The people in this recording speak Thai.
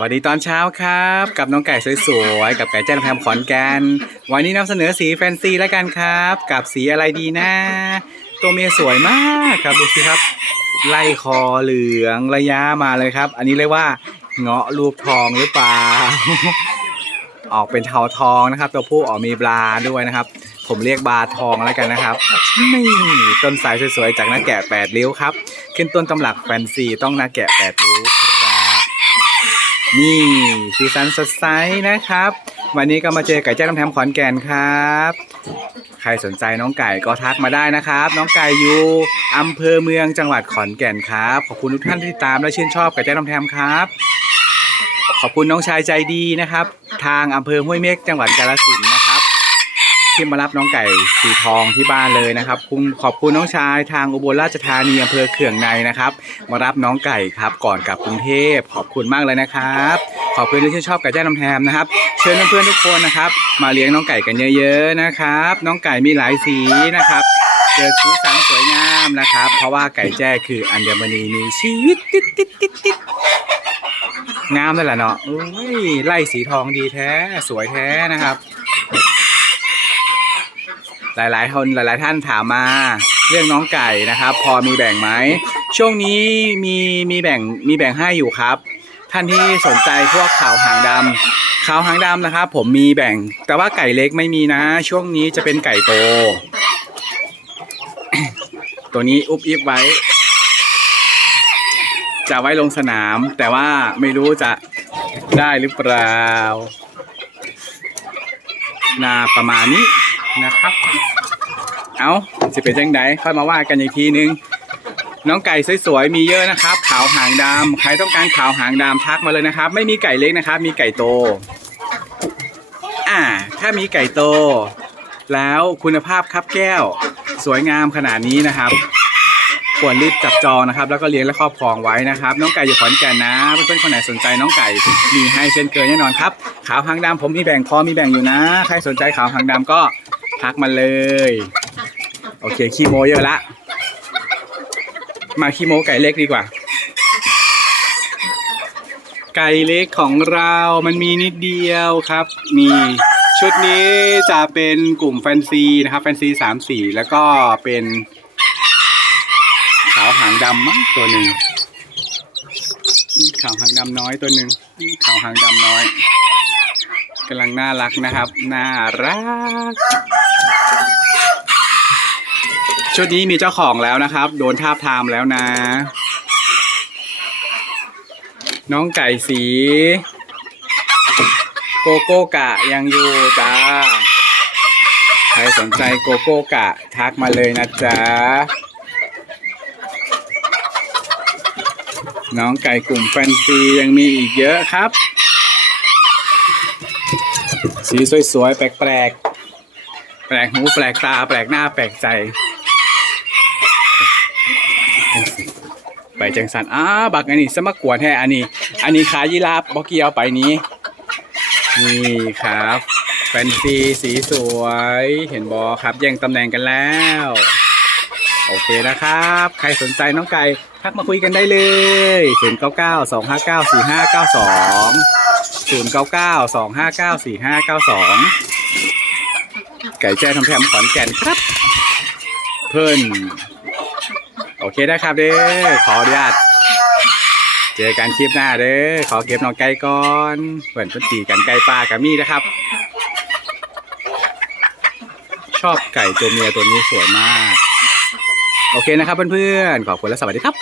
วัสดีตอนเช้าครับ กับน้องไก่สวยๆ กับไก่แจ้งแพมขอนแก่นวันนี้นำเสนอสีแฟนซีแล้วกันครับ กับสีอะไรดีนะ ตัวเมียสวยมากครับดูสิครับ ไล่คอเหลืองระยะมาเลยครับ อันนี้เรียกว่าเงาะรูปทองหรือเปล่า ออกเป็นเทาทองนะครับ ตัวผู้ออกมีบลาด้วยนะครับ ผมเรียกบาทองแล้วกันนะครับนี่ต้นสายสวยๆจากนักแกะแปดริ้วครับ ขึ้นต้นตำหลักแฟนซีต้องนักแกะแปดริ้วครับ นี่สีสันสดใสนะครับ วันนี้ก็มาเจอไก่แจ้น้ำแถมขอนแก่นครับ ใครสนใจน้องไก่ก็ทักมาได้นะครับ น้องไก่อยู่อำเภอเมืองจังหวัดขอนแก่นครับ ขอบคุณทุกท่านที่ตามและชื่นชอบไก่แจ้น้ำแถมครับ ขอบคุณน้องชายใจดีนะครับ ทางอำเภอห้วยเมฆจังหวัดกาฬสินธุ์นะ ที่มารับน้องไก่สีทองที่บ้านเลยนะครับคุณขอบคุณน้องชายทางอุบลราชธานีอำเภอเขื่องในนะครับ มารับน้องไก่ครับก่อนกลับกรุงเทพขอบคุณมากเลยนะครับ ขอบคุณที่ชื่นชอบไก่แจ้น้ำแทมนะครับเชิญเพื่อนๆทุกคนนะครับ มาเลี้ยงน้องไก่กันเยอะ ๆนะครับ น้องไก่มีหลายสีนะครับเกิดสีสันสวยงามนะครับ เพราะว่าไก่แจ้คืออัญมณีมีชีวิตติดติดติดติดงามเลยแหละเนาะโอ้ยไล่สีทองดีแท้สวยแท้นะครับ หลาย ๆ คนหลาย ๆ ท่านถามมาเรื่องน้องไก่นะครับ พอมีแบ่งไหมช่วงนี้มีมีแบ่งมีแบ่งให้อยู่ครับ ท่านที่สนใจพวกขาวหางดำขาวหางดำนะครับ ผมมีแบ่ง แต่ว่าไก่เล็กไม่มีนะ ช่วงนี้จะเป็นไก่โต ตัวนี้อุบอิบไว้ จะไว้ลงสนาม แต่ว่าไม่รู้จะได้หรือเปล่านาประมาณนี้ นะครับ เอาจะเป็นจังไดค่อยมาว่ากันอีกทีนึง น้องไก่สวยๆมีเยอะนะครับ ขาวหางดำใครต้องการขาวหางดำทักมาเลยนะครับ ไม่มีไก่เล็กนะครับ มีไก่โต อ่า ถ้ามีไก่โต แล้วคุณภาพครับแก้ว สวยงามขนาดนี้นะครับควรรีบจับจองนะครับ แล้วก็เลี้ยงและครอบครองไว้นะครับ น้องไก่อยู่ขอนแก่นนะเพื่อนๆคนไหนสนใจน้องไก่มีให้เช่นเคยแน่นอนครับขาวหางดำผมมีแบ่งพอมีแบ่งอยู่นะ ใครสนใจขาวหางดำก็ ทักมาเลย โอเคขี้โมเยอะละ มาขี้โมไก่เล็กดีกว่า ไก่เล็กของเรามันมีนิดเดียวครับ มีชุดนี้จะเป็นกลุ่มแฟนซีนะครับ แฟนซีสามสีแล้วก็เป็นขาวหางดำมั้งตัวหนึ่งขาวหางดำน้อยตัวหนึ่งขาวหางดำน้อยกำลังน่ารักนะครับ น่ารัก ชุดนี้มีเจ้าของแล้วนะครับ โดนทาบทามแล้วนะ น้องไก่สี โกโก้กะยังอยู่จ้า ใครสนใจโกโก้กะทักมาเลยนะจ๊ะ น้องไก่กลุ่มแฟนซียังมีอีกเยอะครับ สีสวยๆ แปลกๆ แปลกหูแปลกตา แปลกหน้าแปลกใจ ไปจังสันอ้าบักอันนี้สมักกวนแท้อันนี้ อันนี้ขายีราฟบอกเกียวไปนี้ นี่ครับแฟนซีสีสวย เห็นบอครับแย่งตำแหน่งกันแล้ว โอเคนะครับ ใครสนใจน้องไก่ทักมาคุยกันได้เลย0 9 9 2 5 9 4 5 9 2 0 9 9 2 5 9 4 5 9 2 ไก่แจ้ทำแพมขอนแก่นครับ เพิ่น อเคได้ครับเด้อขออนุญาตเจอกันคลิปหน้าเด้อขอเก็บน้องไก่ก่อนเพื่อนเพิ่นตีกันไก่ปลากับมี่นะครับ ชอบไก่ตัวเมียตัวนี้สวยมาก โอเคนะครับเพื่อนๆขอบคุณและสวัสดีครับ